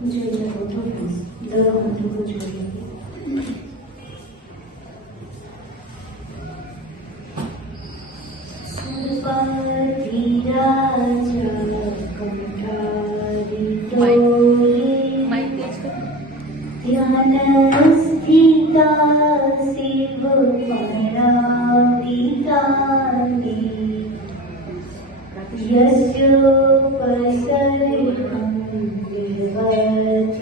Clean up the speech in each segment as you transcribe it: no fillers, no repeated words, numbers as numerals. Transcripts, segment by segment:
जोड़िए दोनों हाथों को जोड़िए। ध्यानस्थिता शिव परापितानि यस्योपसर्गं विवर्तयत्तं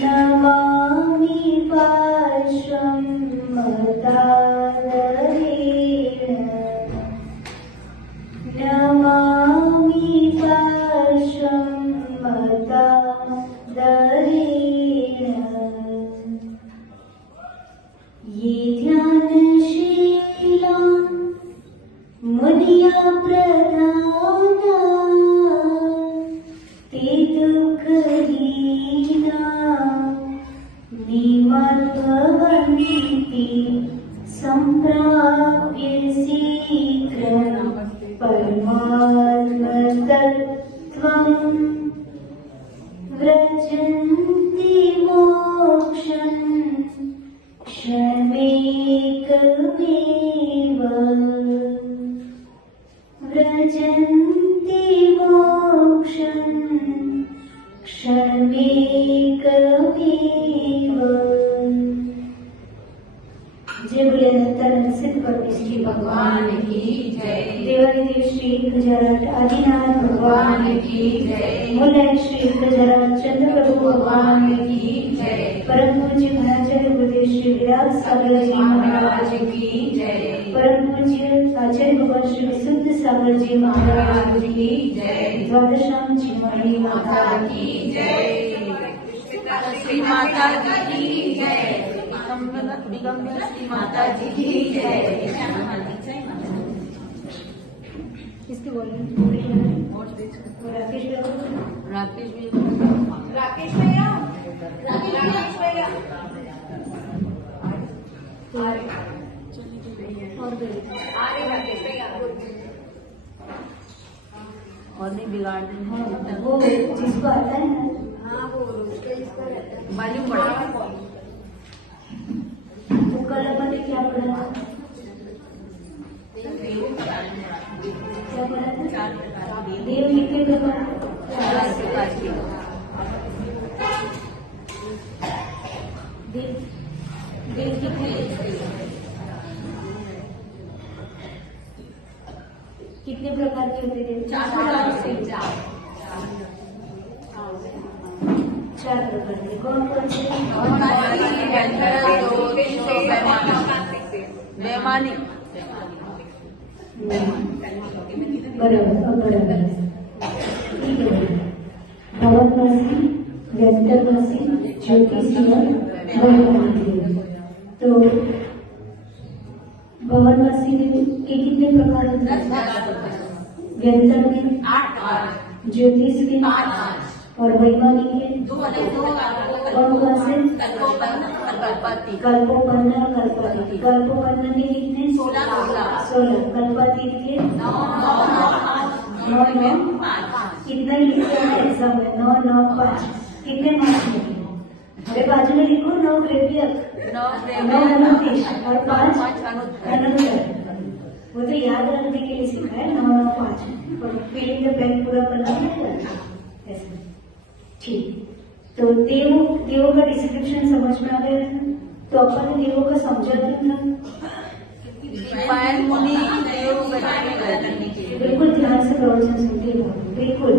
नमामि पार्श्वं मदादरेण नमामि पार्श्वं मदादरेण। ये ध्यानशीला मुनिया प्रधाना ते दुःखहीना निमग्नवन्ति सम्प्राप्य शीघ्रं परमात्मतत्त्वं व्रजन्ति मोक्षं क्षणमेकमेव व्रजन्ति मोक्षं क्षणमेकमेव। जय बोले अनंत सिद्ध परमेश्वरी भगवान की जय। देवादिदेव श्री गुजरात आदिनाथ भगवान की जय। मुने श्री गुजरात चंद्र प्रभु भगवान की जय। परम पूज्य महाराज गुरुदेव श्री विराट सागर जी महाराज की जय। परम पूज्य आचार्य भगवान श्री विशुद्ध सागर जी महाराज की जय। द्वादशाम चिन्मयी माता की जय। श्री माता की जय। दिगंबर श्री माता जी की जय। इसके बोलिए राकेश भैया और नहीं बिगाड़ देना वो जिसको आता है ना। हाँ वो मालूम पड़ा वो कलर में क्या पड़ा क्या पड़ा था? देव कितने प्रकार देव कितने प्रकार के होते थे? चार प्रकार के। कौन कौन से? बेमानी बराबर ठीक है। भवनवासी, व्यंतरवासी, ज्योतिषीय, भवनवासी। तो भवनवासी के कितने प्रकार होते हैं? व्यंतर के 8, ज्योतिष के 5 और वैमानिक के 2। कौन कौन से? कल्पोपन्न कल्पातीत। कल्पोपन्न के कितने? 16। कल्पातीत के 9। कितना लिखते हैं एग्जाम में? 9, 9, 5। कितने मार्क्स मिले? अरे बाजू में लिखो 9 ग्रेवियक, 9 अनुदेश और 5 अनुत्तर। वो तो याद रखने के लिए सीखा है 9, 9, 5 और फीलिंग का बैंक पूरा करना है ऐसे। ठीक, तो देवों का डिस्क्रिप्शन समझ में आ गया था। तो अपन ने देवों का समझा क्यों था? बिल्कुल ध्यान से प्रवचन सुनते हो, बिल्कुल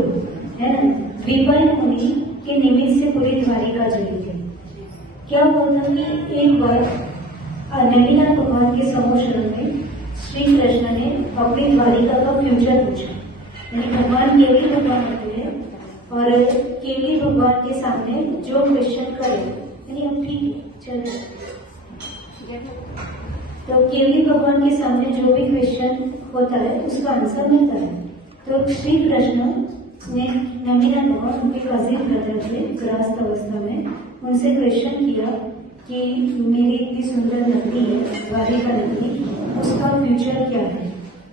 है ना। द्विपायन मुनि के निमित्त से पूरी द्वारिका जली थी। क्या होता कि एक बार नंदीनाथ भगवान के समोषण में श्री कृष्ण ने अपनी द्वारिका का फ्यूचर पूछा। यानी भगवान केवली भगवान होते हैं और केवली भगवान के सामने जो क्वेश्चन करे, यानी अब ठीक चल, तो केवली भगवान के सामने जो भी क्वेश्चन होता है उसका आंसर मिलता है। तो श्री कृष्ण ने नंदीनाथ भगवान उनके कजिन ब्रदर थे गृहस्थ अवस्था में, उनसे क्वेश्चन किया कि मेरी इतनी सुंदर नदी है द्वारिका नदी, उसका फ्यूचर क्या है,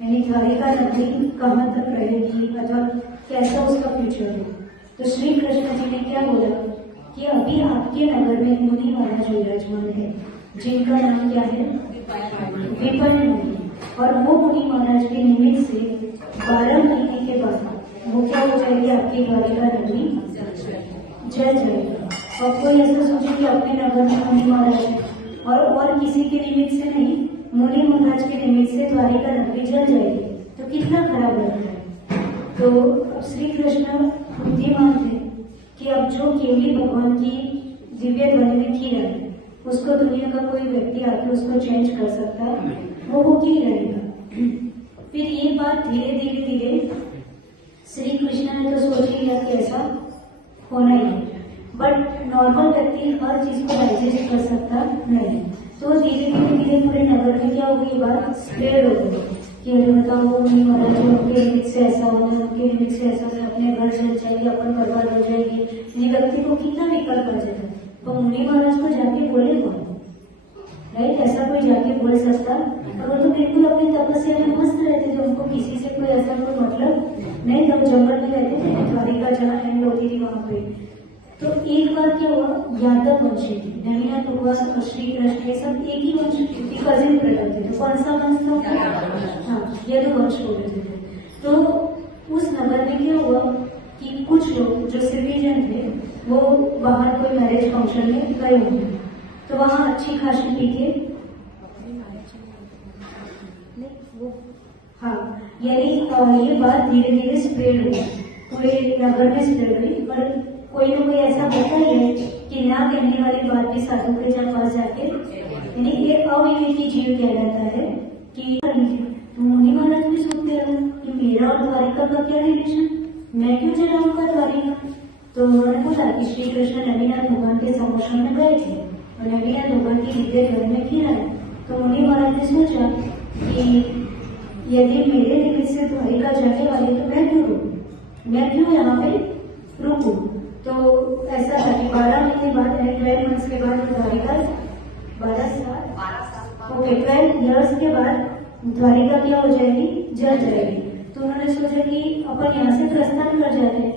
यानी द्वारिका नदी कहाँ तक रहेगी अथवा क्या कैसा उसका फ्यूचर हो। तो श्री कृष्ण जी ने क्या बोला कि अभी आपके नगर में मुनि महाराज विराजमान है जिनका नाम क्या है, विपन मुनि। और वो मुनि महाराज के निमित्त से 12 महीने के बाद वो क्या हो जाएगी, आपकी द्वारिका नगरी जल जाएगा। और कोई ऐसा सोचे कि अपने नगर में मुनि महाराज है और किसी के निमित्त से नहीं, मुनि महाराज के निमित्त से द्वारिका नगरी जल जाएगी, तो कितना खराब लगता है। तो अब श्री कृष्ण बुद्धिमान थे कि अब जो केवली भगवान की दिव्य ध्वनि में खीर है उसको दुनिया का कोई व्यक्ति आके उसको चेंज कर सकता है, वो होके ही रहेगा। फिर ये बात धीरे धीरे धीरे श्री कृष्ण ने तो सोच लिया कि ऐसा होना ही है, बट नॉर्मल व्यक्ति हर चीज को डाइजेस्ट कर सकता नहीं। तो धीरे धीरे धीरे पूरे नगर में क्या हो गई, बात स्प्रेड हो गई कि अरे बताओ वो मुनि महाराज उनके निमित्त से ऐसा होगा, उनके निमित्त से ऐसा होगा, अपने घर चल जाएंगे, अपन बर्बाद हो जाएंगे। ये व्यक्ति को कितना विकल्प आ जाता है, तो मुनि महाराज को जाके बोले कौन, राइट? ऐसा कोई जाके बोल सकता? और वो तो बिल्कुल अपनी तपस्या में मस्त रहते थे, उनको किसी से कोई ऐसा कोई मतलब नहीं था। जंगल में रहते थे, द्वारिका जहाँ एंड होती थी वहां पे। तो एक बार क्या हुआ, यादव वंशी थी, नैमिया भगवान और श्री कृष्ण ये सब एक ही वंश की कजिन ब्रदर थे। कौन सा वंश था? हाँ, यदुवंश बोले थे। तो उस नगर में क्या हुआ कि कुछ लोग जो सिटीजन थे वो बाहर कोई मैरिज फंक्शन में गए हुए, तो वहां अच्छी खासी पी के, हाँ, यानी ये बात धीरे धीरे स्प्रेड हुई, पूरे नगर में स्प्रेड हुई। पर कोई ना कोई ऐसा होता ही है कि ना कहने वाली बात भी साधु के जब पास जाके, यानी ये अविवेकी जीव कहलाता है कि मुनि महाराज भी सुनते रहो कि मेरा और द्वारिका का क्या रिलेशन, मैं क्यों जलाऊंगा द्वारिका। तो उन्होंने बोला कि श्री कृष्ण नवीनाथ भगवान के सम्मोहन में गए थे और नवीनाथ भगवान की दिव्य घर में किया है। तो मुनि महाराज ने सोचा कि यदि मेरे निमित्त से द्वारिका जाने वाले तो मैं क्यों रुकूं, मैं क्यों यहाँ पे रुकूं। तो ऐसा था कि 12 महीने बाद 12 मंथ्स के बाद द्वारिका 12 साल ओके 12 इयर्स के बाद द्वारिका क्या हो जाएगी, जल जाएगी। तो उन्होंने सोचा कि अपन यहाँ से प्रस्थान कर जाते हैं,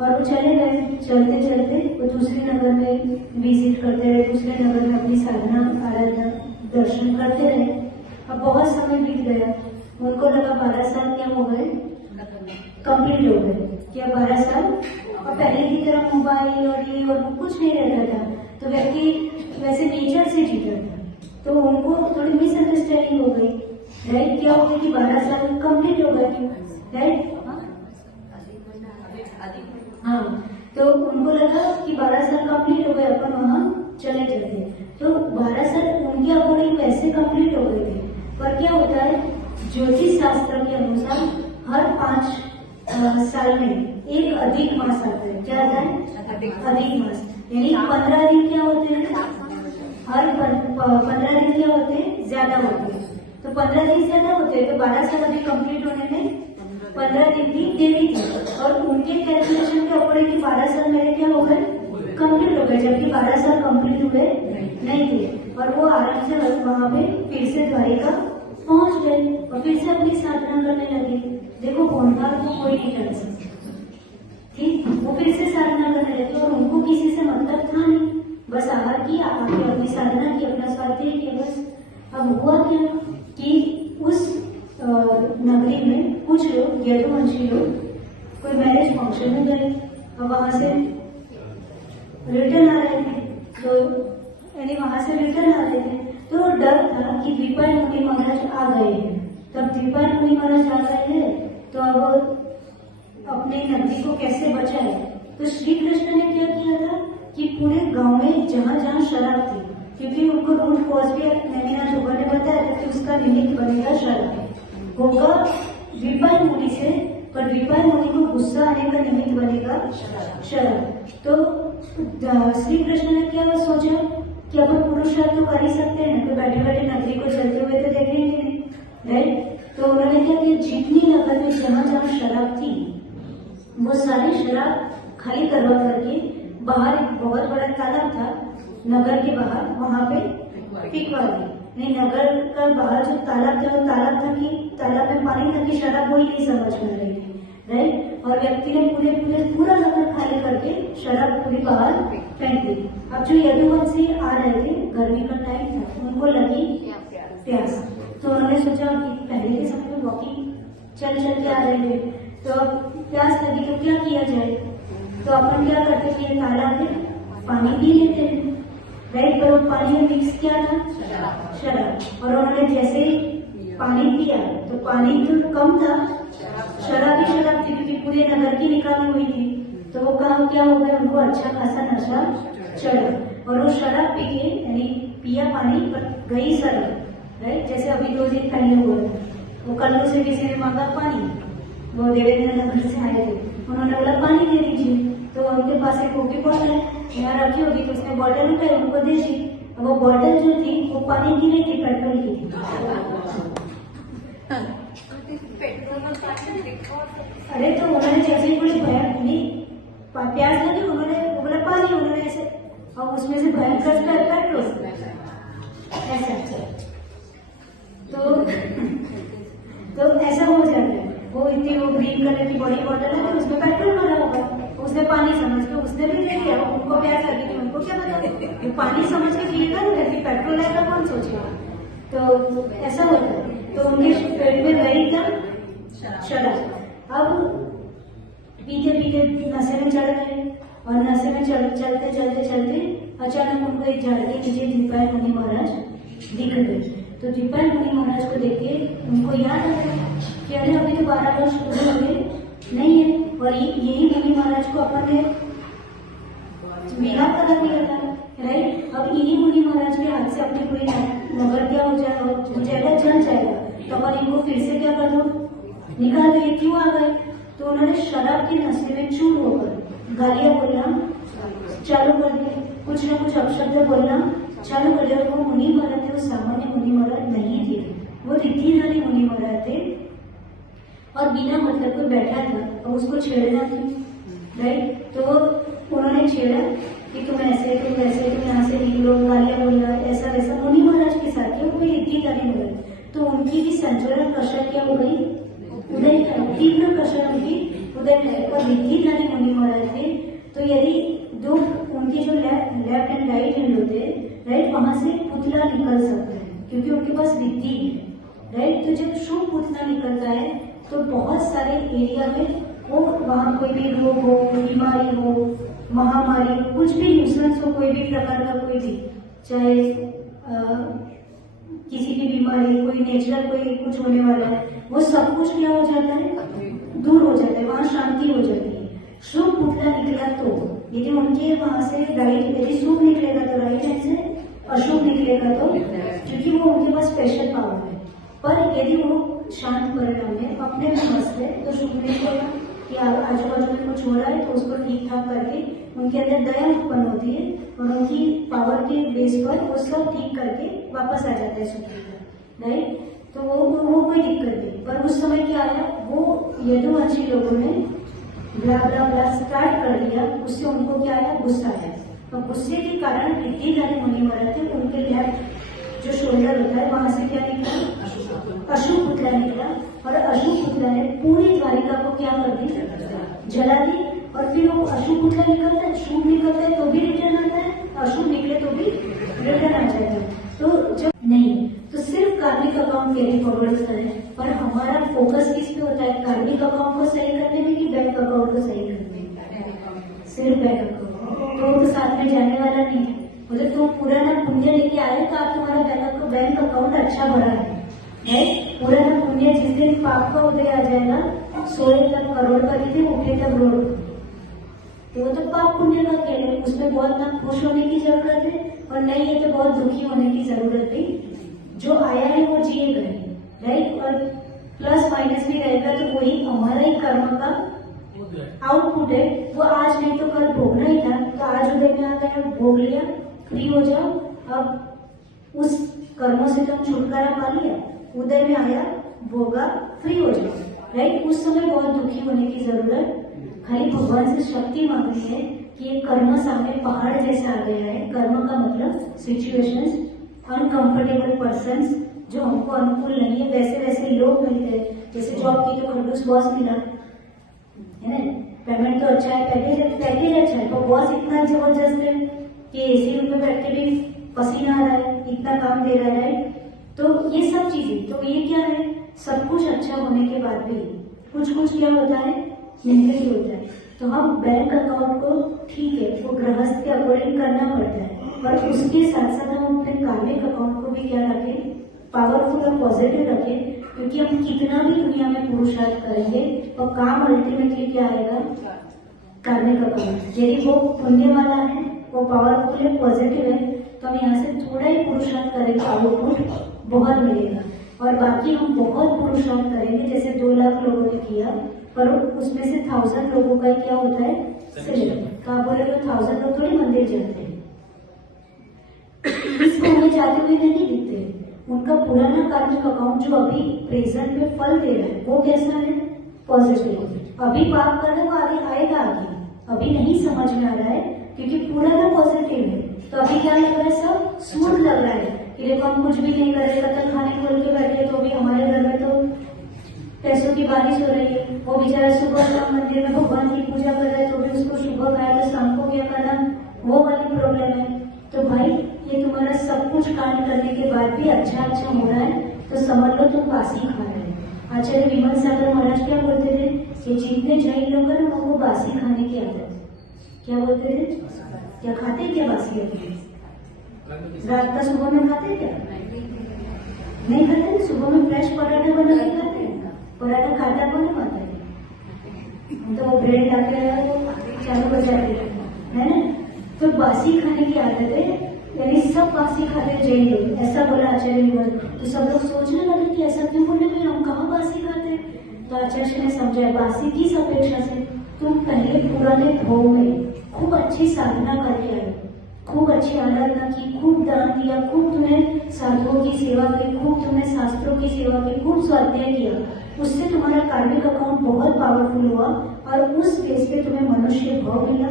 और वो चले गए। चलते चलते वो दूसरे नगर में विजिट करते रहे, दूसरे नगर में अपनी साधना आराधना दर्शन करते रहे। अब बहुत समय बीत गया, उनको लगा 12 साल क्या हो गए, कंप्लीट हो गए, क्या 12 साल। और पहले की तरह मोबाइल और ये और कुछ नहीं रहता था, तो व्यक्ति वैसे नेचर से जीता था। तो उनको थोड़ी मिसअंडरस्टैंडिंग हो गई, राइट? क्या हो गया कि 12 साल कंप्लीट हो गए, राइट? हाँ, तो उनको लगा कि 12 साल कंप्लीट हो गए, अपन वहाँ चले जाते। तो 12 साल उनके अकॉर्डिंग वैसे कंप्लीट हो गए थे। पर क्या होता है, ज्योतिष शास्त्र के अनुसार हर 5 साल में एक अधिक मास आता है। क्या आता है? अधिक मास, यानी 15 दिन क्या होते हैं, हर 15 दिन क्या होते हैं, ज्यादा होते हैं। तो 15 दिन ज्यादा होते हैं, तो 12 साल अभी कंप्लीट होने में 15 दिन की देरी थी। और उनके कैलकुलेशन के अकॉर्डिंग कि 12 साल मेरे क्या हो गए, कंप्लीट हो गए, जबकि 12 साल कंप्लीट हुए नहीं थे। और वो आराम से वहां पे फिर से द्वारिका पहुंच गए और फिर से अपनी साधना करने लगे। देखो होनहार को कोई नहीं कर सकता, ठीक? वो फिर से साधना करने लगे और उनको किसी से मतलब था नहीं, बस आहार किया, आके अपनी साधना की, अपना स्वाध्याय किया, बस। अब हुआ क्या कि उस नगरी में कुछ लोग यदुवंशी लोग कोई मैरिज फंक्शन में गए और वहां से रिटर्न आ रहे थे। तो यानी वहां से रिटर्न आ रहे थे, तो डर था कि द्विपायन मुनि महाराज आ गए हैं। तब द्विपायन मुनि महाराज आ गए हैं तो अब अपने नगरी को कैसे बचाए। तो श्री कृष्ण ने क्या किया था कि पूरे गांव में जहां जहां शराब थी, क्योंकि उनको रूट कॉज भी नैमिनाथ भगवान ने बताया था कि उसका निमित्त बनेगा शराब, होगा द्विपायन मुनि से, पर द्विपायन मुनि को गुस्सा आने का निमित्त बनेगा शराब। तो श्री कृष्ण ने क्या सोचा कि अपन पुरुषार्थ तो कर ही सकते हैं, तो बैठे बैठे नगरी को चलते हुए तो देखेंगे नहीं, राइट? तो उन्होंने क्या किया, जितनी नगर में जहां जहां शराब थी वो सारी शराब खाली करवा करके बाहर एक बहुत बड़ा तालाब था नगर के बाहर, वहां पे पिकवा दी। नहीं, नगर का बाहर जो तालाब था वो तालाब था कि तालाब में पानी था कि शराब, कोई नहीं समझ में रही थी। राइट। और व्यक्ति ने पूरा नगर खाली करके शराब पूरी बाहर फेंक दी। अब जो यदुवंशी आ रहे थे, गर्मी का टाइम था, उनको लगी प्यास, तो उन्होंने सोचा कि पहले के समय में वॉकिंग चल के आ रहे थे, तो अब प्यास लगी तो क्या किया जाए, तो अपन क्या करते थे, तालाब में पानी पी लेते हैं, राइट। पर वो पानी में मिक्स क्या था, शराब। और उन्होंने जैसे ही पानी पिया तो पानी तो कम था, शराब ही शराब थी, क्योंकि पूरे नगर की निकाली हुई थी। तो वो काम क्या हो गया, उनको अच्छा खासा नशा चढ़ा, और वो शराब पी के, यानी पिया पानी पर गई शराब, राइट। जैसे अभी 2 दिन पहले हुआ, वो कल्लू से किसी ने मांगा पानी, वो देवेंद्र नगर से आए थे, उन्होंने बोला पानी दे दीजिए, तो उनके पास एक होगी बॉटल यहाँ रखी होगी, तो उसने बॉटल उठाई, उनको दे दी। वो बॉटल जो थी वो पानी की नहीं थी, पेट्रोल की थी। अरे तो उन्होंने जैसे ही कोई प्यास लगी, उन्होंने बोला पानी, उन्होंने ऐसे, और उसमें से भयंकर पेट्रोल ऐसा, तो ऐसा हो जाता है। वो इतनी वो ग्रीन कलर की बड़ी बॉटल है, तो उसमें पेट्रोल भरा होगा, उसने पानी समझ के उसने भी दे दिया, उनको प्यास लगी थी, उनको क्या पता, पानी समझ के पिएगा ना, कि पेट्रोल है तो कौन सोचेगा। तो ऐसा होता है। तो उनके पेट में गई क्या, शराब। अब पीते नशे में चढ़ गए, और नशे में चलते अचानक उनको एक झाड़ के नीचे द्विपाल मुनि महाराज दिख गए। तो द्विपाल मुनि महाराज को देख के उनको याद आया कि अरे अभी तो 12 वर्ष पूरे हुए नहीं है, और यही मुनि महाराज को अपन ने विवाह करा दिया था, राइट। अब इन्हीं मुनि महाराज के हाथ से अपनी पूरी नगर क्या हो जाएगा, जल जाएगा, तो अपन इनको फिर से क्या कर दो, निकाल दो, ये क्यों आ गए। तो उन्होंने शराब के नशे में चूर होकर गालियां बोलना चालू कर दिया, कुछ न कुछ अपशब्द बोलना चालू कर दिया। वो मुनि महाराज थे, वो सामान्य मुनि महाराज नहीं थे, वो रिद्धिधारी मुनि महाराज थे, और बिना मतलब को बैठा था और उसको छेड़ना थी, राइट। तो उन्होंने छेड़ा कि तुम ऐसे, तुम वैसे, तुम यहाँ से निकलो, गालियां बोलना, ऐसा वैसा। मुनि महाराज के साथ क्या कोई रिद्धिधारी हो गए, तो उनकी भी संचरण कषा क्या हो गई, उदय, तीव्र कषा उनकी उदय में। और रिद्धिधारी मुनि महाराज थे, तो यदि दो उनके जो लेफ्ट एंड राइट हैंड होते हैं, राइट, वहां से पुतला निकल सकता है, क्योंकि उनके पास रिद्धि है, राइट। तो जब शुभ पुतला निकलता है तो बहुत सारे एरिया में वो, वहाँ कोई भी रोग हो, बीमारी हो, महामारी, कुछ भी न्यूसेंस हो, कोई भी प्रकार का, कोई भी, चाहे किसी की बीमारी, कोई नेचुरल कोई कुछ होने वाला है, वो सब कुछ क्या हो जाता है, दूर हो जाता है, वहाँ शांति हो जाती है। शुभ पुतला निकला तो, यदि उनके वहां से राइट, यदि शुभ निकलेगा तो राइट हैंड से, अशुभ निकलेगा तो, क्योंकि वो उनके पास स्पेशल पावर है। पर यदि वो शांत परिणाम में अपने में मस्त है तो शुभ निकलेगा, कि आजू बाजू में कुछ हो रहा है तो उसको ठीक ठाक करके उनके अंदर दया उत्पन्न होती है, और उनकी पावर के बेस पर वो सब ठीक करके वापस आ जाता है सुख, राइट। तो वो कोई दिक्कत नहीं। पर उस समय क्या आया, वो यदुवंशी लोगों ने ब्ला ब्ला ब्ला स्टार्ट कर दिया, उससे उनको क्या आया, गुस्सा आया। तो गुस्से के कारण रिद्धिधारी मुनि महाराज थे, उनके लेफ्ट जो शोल्डर होता है वहां से क्या निकला, अशुभ पुतला निकला, और अशुभ पुतला ने पूरी द्वारिका को क्या कर दी, जला दी। और फिर वो अशुभ पुतला निकलता है, शुभ निकलता है तो भी रिटर्न आता है, अशुभ निकले तो भी रिटर्न आ जाता है। तो जब नहीं, तो सिर्फ कार्मिक अकाउंट कैरी फॉरवर्ड करें, पर हमारा फोकस किस पे होता है, कार्मिक अकाउंट को सही करने में कि बैंक अकाउंट को सही करने में, सिर्फ बैंक अकाउंट। तो साथ में जाने वाला नहीं है, मतलब तुम पूरा ना पुण्य लेके आए तो आप तुम्हारा बैंक अकाउंट अच्छा भरा है, पूरा ना पुण्य जिस दिन पाप का उदय आ जाएगा, सोए तक करोड़पति थे, उठे तक रोड, तो वो तो पाप पुण्य का खेल है, उसमें बहुत ना खुश होने की जरूरत है, और नहीं है तो बहुत दुखी होने की जरूरत है। जो आया है वो जिए गए, राइट। और प्लस माइनस भी रहेगा, तो वही हमारा ही कर्म का आउटपुट है। वो आज नहीं तो कल भोगना ही था, तो आज उदय में आता है, भोग लिया, फ्री हो जाओ। अब उस कर्मों से तुम छुटकारा पा लिया, उदय में आया, भोगा, फ्री हो जाओ, राइट। उस समय बहुत दुखी होने की जरूरत, खाली भगवान से शक्ति मांगनी है कि ये कर्म सामने पहाड़ जैसा आ गया है। कर्म का मतलब सिचुएशंस, अनकंफर्टेबल पर्सन्स जो हमको अनुकूल नहीं है, वैसे वैसे लोग मिलते हैं। जैसे जॉब की तो खड़ूस बॉस मिला, है ना। पेमेंट तो अच्छा है, पैकेज अच्छा है, तो बॉस इतना जबरदस्त है कि एसी रूम में बैठ के भी पसीना आ रहा है, इतना काम दे रहा है। तो ये सब चीजें, तो ये क्या है, सब कुछ अच्छा होने के बाद भी कुछ कुछ क्या होता है, नेगेटिव होता है। तो हम बैंक अकाउंट को ठीक है वो गृहस्थ के अकॉर्डिंग करना पड़ता है, पर उसके साथ साथ हम अपने कार्मिक अकाउंट को भी क्या रखें, पावरफुल और पॉजिटिव रखें। क्योंकि हम कितना भी दुनिया में पुरुषार्थ करेंगे और काम अल्टीमेटली क्या आएगा, कार्मिक अकाउंट। यदि वो पुण्य वाला है, वो पावरफुल है, पॉजिटिव है, तो हम यहाँ से थोड़ा ही पुरुषार्थ करेंगे, आउटपुट बहुत मिलेगा। और बाकी हम बहुत पुरुषार्थ करेंगे, जैसे 2 लाख लोगों ने किया, पर उसमें से 1000 लोगों का क्या होता है, सिलेक्ट। तो आप बोले तो 1000 लोग थोड़ी मंदिर जाते हैं, इसको हमें जाते हुए नहीं दिखते। उनका पुराना कार्मिक अकाउंट जो अभी प्रेजेंट में फल दे रहा है, वो कैसा है, पॉजिटिव। अभी पाप कर रहे हो, आगे आएगा, आगे अभी नहीं समझ में आ रहा है क्योंकि पुराना पॉजिटिव है। तो अभी क्या लग रहा है, सब स्मूथ लग रहा है कि देखो हम कुछ भी नहीं कर रहे, कतल खाने खोल के बैठे, तो अभी हमारे घर में तो पैसों की बारिश हो रही है। वो बेचारा सुबह मंदिर में भगवान की पूजा कर रहा है, तो भी उसको सुबह खाया तो शाम को क्या करना, वो वाली प्रॉब्लम है। तो भाई ये तुम्हारा सब कुछ कांड करने के बाद भी अच्छा अच्छा हो रहा है, तो समझ लो तुम बासी खा रहे हो। आचार्य विमल सागर महाराज क्या बोलते थे कि जितने जैन लोग हैं ना वो बासी खाने की आदत, क्या बोलते थे, क्या खाते क्या बासी होती है, रात का सुबह में खाते क्या, नहीं खाते। सुबह में फ्रेश पराठा बना के खाते हैं, पराठा खाता कौन खाता है, तो वो ब्रेड डाके चालू कर जाते है ना। तो बासी खाने की आदत है, यानी सब बासी खाते जैन लोग, ऐसा बोला आचार्य विमल। तो सब लोग सोचने लगे कि ऐसा क्यों बोले, हम कहाँ बासी खाते। तो आचार्य ने समझाया, बासी किस अपेक्षा से, तुम पहले पुराने भोग में खूब अच्छी साधना करके आए, खूब अच्छी आराधना की, खूब दान दिया, खूब तुमने साधुओं की सेवा की, खूब तुमने शास्त्रों की सेवा की, खूब स्वाध्याय किया, उससे तुम्हारा कार्मिक अकाउंट बहुत पावरफुल हुआ और उस बेस पे तुम्हें मनुष्य भाव मिला।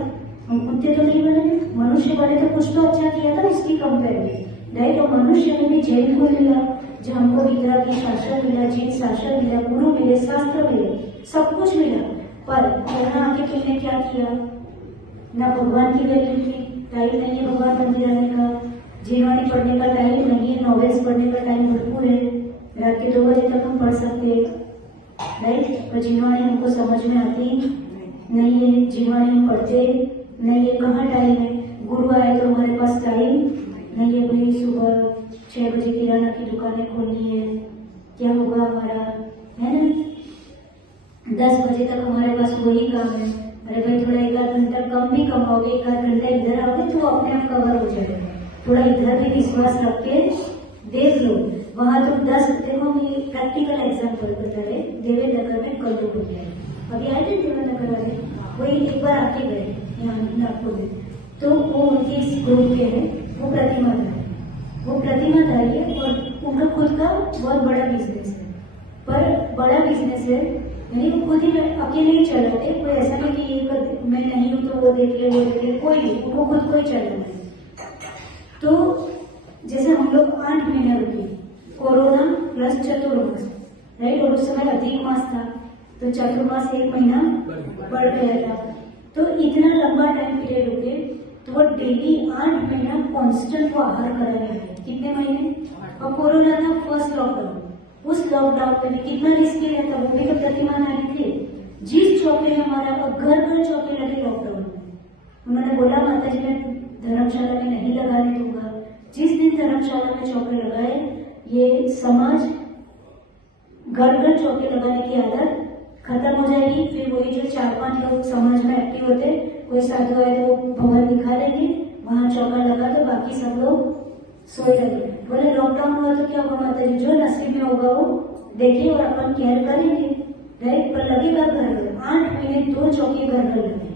हम कुत्ते तो नहीं बने, मनुष्य बने तो कुछ तो अच्छा किया था इसकी कंपेयर में, राइट। और मनुष्य में भी जैन को मिला, जो हमको विद्या की शास्त्र मिला, जैन शास्त्र मिला, गुरु मिले, शास्त्र मिले, सब कुछ मिला। पर यहाँ आके तुमने क्या किया, ना भगवान की वैल्यू थी, टाइम नहीं है भगवान मंदिर आने का, जीवनी पढ़ने का टाइम नहीं है, नॉवेल्स पढ़ने का टाइम भरपूर है, रात के 2 बजे तक हम पढ़ सकते हैं, राइट। पर जीवनी हमको समझ में आती नहीं है, जीवनी हम पढ़ते नहीं है, कहाँ टाइम है, गुरु आए तो हमारे पास टाइम नहीं है, भाई सुबह 6 बजे किराना की दुकानें खोलनी है, क्या होगा हमारा, है ना। 10 बजे तक हमारे पास वही काम है, अरे भाई थोड़ा 1 आध घंटा कम भी कमाओगे, 1 आध घंटा इधर आओगे तो अपने आप कवर हो जाएगा, थोड़ा इधर भी विश्वास रख के देख लो। वहां तुम 10, देखो मैं प्रैक्टिकल एग्जाम्पल बता रहे, देवेंद्र नगर में कल हो गया, अभी आए थे देवेंद्र नगर वाले, वही एक बार आके गए यहाँ नागपुर में, तो वो उनके इस ग्रुप के हैं, वो प्रतिमाधारी है और उनका खुद का बहुत बड़ा बिजनेस है। पर बड़ा बिजनेस है यानी वो खुद ही अकेले ही चलाते, कोई ऐसा नहीं कि ये मैं नहीं हूँ तो वो देख ले, वो देख ले, कोई नहीं, उनको खुद को ही चलाना है। तो जैसे हम लोग 8 महीने रुके, कोरोना प्लस चतुर्मास, राइट, और उस समय अधिक मास था तो चतुर्मास 1 महीना बढ़ गया था, तो इतना लंबा टाइम पीरियड रुके, तो वो डेली 8 महीना कॉन्स्टेंट वो आहार करा रहे थे, कितने महीने। और कोरोना था फर्स्ट लॉकडाउन, उस लॉकडाउन में भी कितना रिस्क रहता, वो भी तो प्रतिमाधारी थे। जिस चौके में हमारा घर घर चौके लगे लॉकडाउन में, उन्होंने बोला माता जी मैं धर्मशाला में नहीं लगाने दूंगा। जिस दिन धर्मशाला में चौके लगाए, ये समाज घर घर चौके लगाने की आदत खत्म हो जाएगी। फिर वही जो 4-5 लोग समाज में एक्टिव होते, कोई साधु आए तो वो भवन दिखा देंगे, वहां चौका लगा दो, बाकी सब लोग सोए रहेंगे। बोले लॉकडाउन हुआ तो क्या होगा माता जी, जो नसीब में होगा वो देखिए और अपन केयर करेंगे, राइट। पर लगेगा घर घर, 8 महीने 2 चौके घर घर लगे,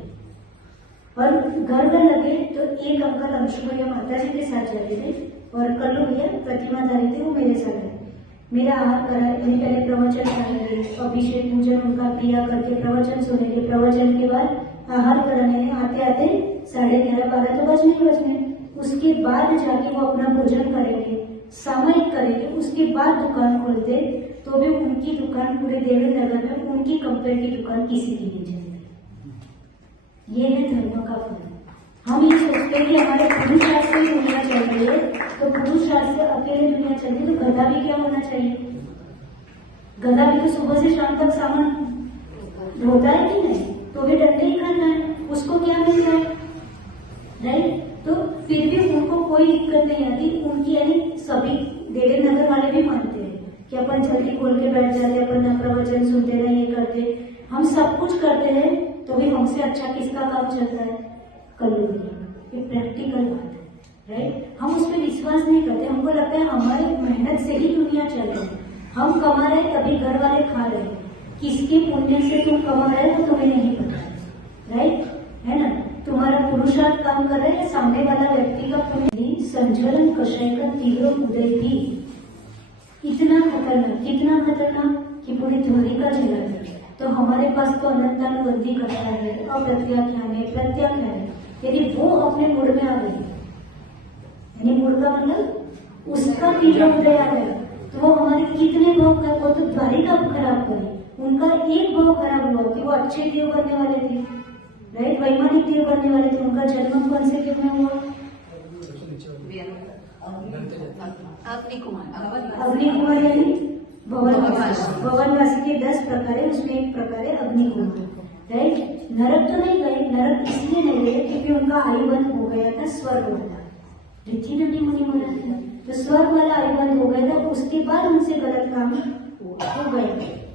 और घर घर लगे तो एक अंकल अंशु भैया माता जी के साथ जाते थे और कल्लू भैया प्रतिमाधारी थे, वो मेरे साथ है। मेरा आहार करा, पहले प्रवचन करेंगे, अभिषेक पूजन उनका क्रिया करके प्रवचन सुनेंगे, प्रवचन के बाद आहार कराने आते आते 11:30-12 तो बजने। उसके बाद जाके वो अपना भोजन करेंगे, सामयिक करेंगे, उसके बाद दुकान खोलते तो भी उनकी दुकान पूरे देवेंद्र नगर में उनकी कंपनी की दुकान किसी की नहीं चलती। ये है धर्म का फल। हम ये सोचते हैं कि हमारे पुरुष राज से ही दुनिया चल रही है, तो पुरुष राज से अकेले दुनिया चल रही है, तो गधा भी क्या होना चाहिए? गधा भी तो सुबह से शाम तक सामान ढोता है कि नहीं, तो भी डंडे ही खाता है, उसको क्या मिल रहा है? राइट? तो फिर भी उनको कोई दिक्कत नहीं आती। उनकी यानी सभी देवेंद्र नगर वाले भी मानते हैं कि अपन जल्दी खोल के बैठ जाते, अपन प्रवचन सुनते रहे, ये करते, हम सब कुछ करते हैं, तो भी हमसे अच्छा किसका काम चलता है? कलयुग में। ये प्रैक्टिकल बात है। राइट? हम उस पर विश्वास नहीं करते। हमको लगता है हमारी मेहनत से ही दुनिया चल रही है, हम कमा रहे तभी घर वाले खा रहे हैं। किसके पुण्य से तुम कमा रहे हो तुम्हें नहीं पता। राइट? है ना? तुम्हारा पुरुषार्थ काम कर रहे हैं, सामने वाला व्यक्ति का पुण्य। संज्वलन कषाय का तीव्र उदय भी इतना खतरनाक, कितना खतरनाक कि पूरी द्वारिका जला दे। तो हमारे पास तो अनंतानुबंधी कथा है, अप्रत्याख्यान है, प्रत्याख्यान है। यदि वो अपने मूड में आ गई, यानी मूड का मतलब उसका तीव्र उदय आ गया, तो वो हमारे कितने भाव का, वो तो द्वारिका खराब करी। उनका एक भाव खराब हुआ कि वो अच्छे देव बनने वाले थे। राइट? वैमानिक देव बनने वाले थे। उनका जन्म कौन से देव में हुआ? अग्निकुमार यानी भवनवासी के 10 प्रकार है, उसमें एक प्रकार है अग्निकुमार। राइट? नरक तो नहीं गए, नरक इसलिए नहीं गए क्योंकि उनका आयुबंध हो गया था स्वर्ग वाला। ऋषि नदी मुनि महाराज थे, तो स्वर्ग वाला आयुबंध हो गया था, उसके बाद उनसे गलत काम हो गए।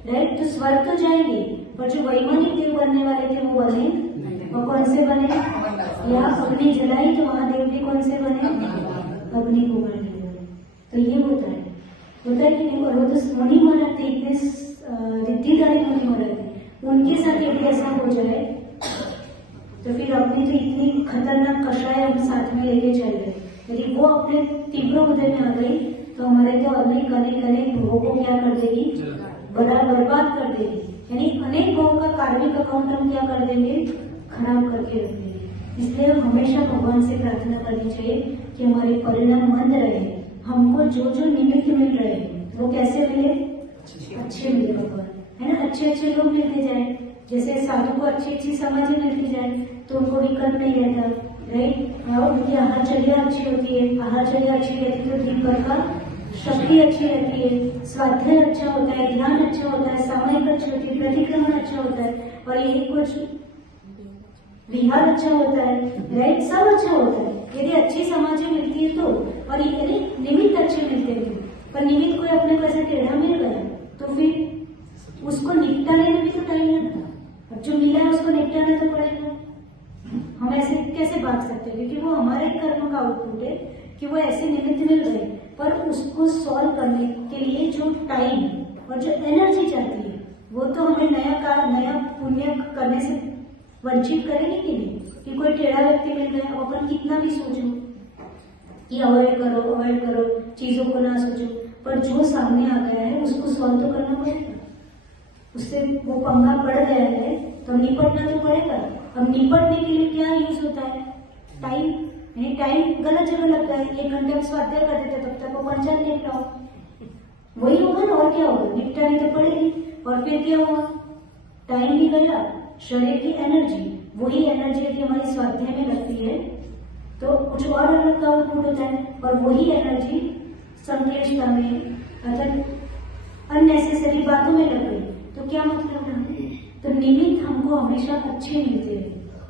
राइट? तो स्वर्ग तो जाएंगे, पर जो वैमानिक देव बनने वाले थे वो बने, और कौन से बने? या अग्नि जलाई तो महादेव भी कौन से बने? अग्निकुमार बने। तो ये होता है कि नहीं? और वो तो मुनि महाराज थे, इतने रिद्धिदारी मुनि महाराज थे, उनके साथ यदि ऐसा हो जाए तो फिर अपने तो इतनी खतरनाक कषाय हम साथ में लेके चल रहे, यदि वो अपने तीव्र उदय में आ गई तो हमारे तो अनेक अनेक अनेक भोगों को क्या कर देगी? बड़ा बर्बाद कर देगी। यानी अनेक भोगों का कार्मिक अकाउंट हम क्या कर देंगे? खराब करके रख देंगे। इसलिए हमेशा भगवान से प्रार्थना करनी चाहिए कि हमारे परिणाम मंद रहे, हमको जो जो निमित्त मिल रहे हैं वो कैसे मिले? अच्छे मिले भगवान, है ना? अच्छे अच्छे लोग मिलते जाए, जैसे साधु को अच्छी अच्छी समाधि मिलती जाए तो उनको विकल्प नहीं रहता। राइट? और उनकी आहारचर्या अच्छी होती है, आहारचर्या अच्छी रहती है तो दिन भर का शक्ति अच्छी रहती है, स्वाध्याय अच्छा होता है, ध्यान अच्छा होता है, सामयिक अच्छी होती है, प्रतिक्रमण अच्छा होता है, और यही कुछ विहार अच्छा होता है। राइट? सब अच्छा होता है यदि अच्छी समाधि मिलती है तो, और यदि निमित्त अच्छे मिलते हैं। पर निमित्त कोई अपने को ऐसा टेढ़ा मिल गया तो फिर उसको निपटाने में भी तो टाइम लगता है। अब जो मिला है उसको निपटाना तो पड़ेगा। हम ऐसे कैसे भाग सकते हैं? क्योंकि वो हमारे कर्म का आउटपुट है कि वो ऐसे निमित्त मिल गए, पर उसको सॉल्व करने के लिए जो टाइम और जो एनर्जी चाहती है वो तो हमें नया पुण्य करने से वंचित करेगी कि नहीं? कि कोई टेढ़ा व्यक्ति मिल गया, अपन कितना भी सोचो कि अवॉइड करो, चीजों को ना सोचो, पर जो सामने आ गया है उसको सॉल्व तो करना पड़ेगा। उससे वो पंगा पड़ गया है तो निपटना तो पड़ेगा। अब निपटने के लिए क्या यूज होता है? टाइम। यानी टाइम गलत जगह लगता है। 1 घंटे में स्वाध्याय करते थे, तब तक वो पंचायत निपटाओ, वही होगा ना, और क्या होगा? निपटानी तो पड़ेगी। और फिर क्या हुआ? टाइम भी गया, शरीर की एनर्जी, वही एनर्जी यदि हमारी स्वाध्याय में लगती है तो कुछ और अलग का आउटपुट होता है, और वही एनर्जी संक्लिष्टता में अर्थात अननेसेसरी बातों में लग गई तो क्या मतलब है? तो निमित्त हमको हमेशा अच्छे मिलते हैं,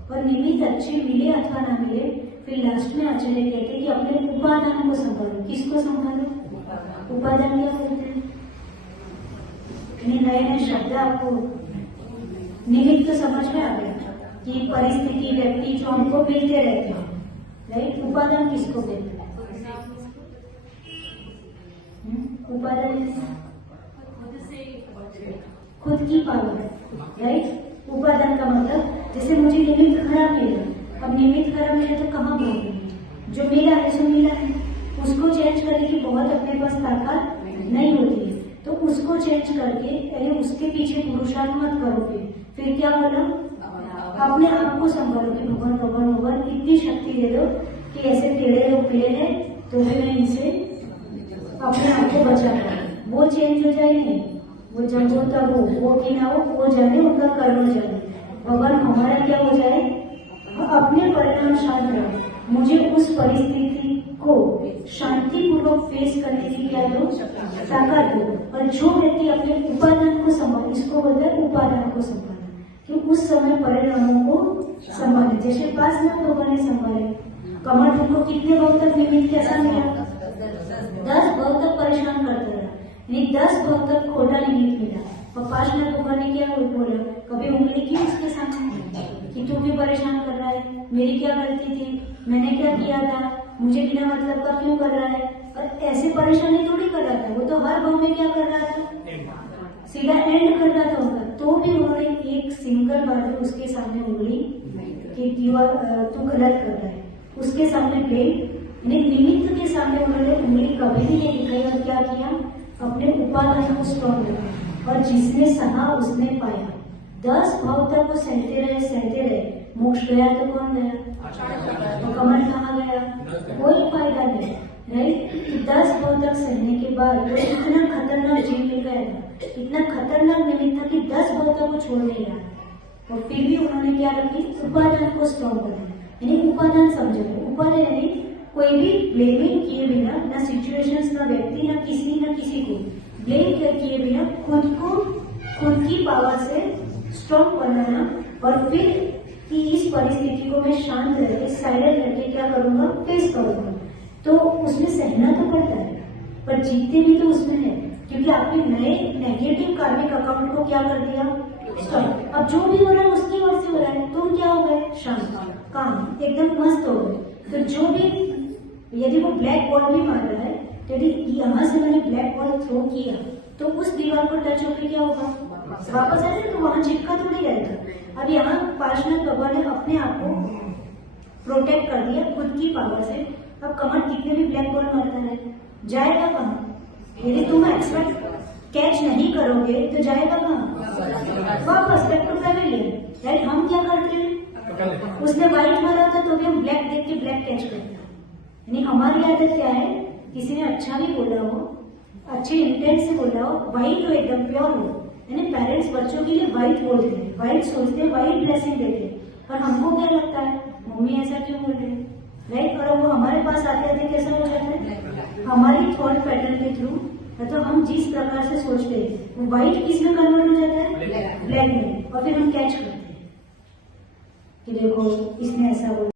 और निमित्त अच्छे मिले अथवा ना मिले, फिर लास्ट में आचार्य कहते हैं कि अपने उपादान को संभालो। किसको संभालो? उपादान क्या बोलते हैं? नए नए शब्द आपको निमित्त तो समझ में आ गया कि परिस्थिति, व्यक्ति जो हमको मिलते रहते हैं। राइट? उपादान किसको कहते हैं? उपादान खुद की पावर। राइट? उपादान का मतलब जैसे मुझे निमित्त खराब मिला, अब निमित्त खराब मिला तो कहाँ भोगूंगी? जो मिला है सो मिला है, उसको चेंज करने की बहुत अपने पास ताकत नहीं होती है, तो उसको चेंज करके यानी उसके पीछे पुरुषार्थ मत करोगे। फिर क्या बोला? अपने आप को संभालो कि भगवान भगवान भगवान इतनी शक्ति दे दो कि ऐसे टेढ़े लोग मिले हैं तो भी मैं इनसे अपने आप को बचा कर, वो चेंज हो जाए नहीं, वो जब हो तब हो, वो भी ना हो, वो जाने, उनका कर्म जाने। भगवान हमारा क्या हो जाए, अपने परिणाम शांत रहे, मुझे उस परिस्थिति को शांतिपूर्वक फेस करने की क्या दो, ताकत दो। और जो व्यक्ति अपने उपादान को संभाले, इसको बोलते हैं उपादान को संभालना, कि उस समय परिणामों को संभाले। जैसे 5 लाख लोगों ने संभाले, कमर को कितने भाव तक निमित्त कैसा मिला, 10 भाव तक परेशान करता रहा, यानी 10 भाव तक खोटा निमित्त मिला। और 5 लाख लोगों ने क्या बोला, कभी उंगली की उसके सामने कि तू भी परेशान कर रहा है, मेरी क्या गलती थी, मैंने क्या किया था, मुझे बिना मतलब का क्यों कर रहा है। और ऐसे परेशानी थोड़ी कर रहा था, वो तो हर भाव में क्या कर रहा था, सीधा एंड कर रहा था उनका। तो भी उन्होंने एक सिंगल बार में उसके सामने उंगली कि तू गलत कर रहा है, उसके सामने ब्लेम, निमित्त के सामने उन्होंने उंगली कभी भी नहीं दिखाई। और क्या किया, अपने उपादान को स्ट्रॉन्ग रखा, और जिसने सहा उसने पाया। 10 भाव तक वो सहते रहे, मोक्ष गया तो कौन गया, तो कमल कहाँ गया, कोई फायदा नहीं, राइट। 10 भाव तक सहने के बाद वो इतना खतरनाक जीव मिल गया था, इतना खतरनाक निमित्त था कि 10 भाव तक वो छोड़ नहीं रहा। और फिर भी उन्होंने क्या रखी, उपादान को स्ट्रॉन्ग करना, यानी उपादान समझो, उपादान यानी कोई भी ब्लेमिंग किए बिना, ना सिचुएशंस, ना व्यक्ति, ना किसी को ब्लेम किए बिना खुद की पावर से स्ट्रॉन्ग बनाना। और फिर कि इस परिस्थिति को मैं शांत रहकर, साइलेंट रहकर क्या करूंगा, फेस करूंगा। तो उसमें सहना तो पड़ता है, पर जीतते भी तो उसमें है, क्योंकि आपने नए नेगेटिव कार्मिक अकाउंट को क्या कर दिया, स्टॉप। अब जो भी हो रहा है उसकी ओर से हो रहा है, तुम क्या हो गए, शांत, काम, एकदम मस्त हो गए। तो जो भी, यदि वो ब्लैक बॉल भी मार रहा है, तो यदि यहाँ से मैंने ब्लैक बॉल थ्रो किया तो उस दीवार को टच होकर क्या होगा, वापस आएगा, तो वहां चिपका थोड़ी रहेगा। अब यहाँ पार्षनाथ भगवान ने अपने आप को प्रोटेक्ट कर दिया खुद की पावर से। अब कमर कितने भी ब्लैक बॉल मारता है, जाएगा कहाँ, यदि तुम एक्सपेक्ट कैच नहीं करोगे तो जाएगा कहाँ, वापस बैक टू पैवेलियन, राइट। हम क्या करते हैं, उसने व्हाइट मारा था तो भी हम ब्लैक देख के ब्लैक कैच करते हैं। यानी हमारी आदत क्या है, किसी ने अच्छा भी बोला हो, अच्छे इंटेंट से बोला हो, व्हाइट हो, एकदम प्योर हो, यानी पेरेंट्स बच्चों के लिए व्हाइट बोलते हैं, व्हाइट सोचते हैं, व्हाइट ब्लेसिंग देते हैं। और हमको क्या लगता है, मम्मी ऐसा क्यों बोल रही है, राइट। और वो हमारे पास आते आते कैसा हो जाता है, हमारी थॉट पैटर्न के थ्रू, मतलब हम जिस प्रकार से सोचते हैं वो व्हाइट किस में कन्वर्ट हो जाता है, ब्लैक में। और फिर हम कैच करते हैं कि देखो इसने ऐसा बोला।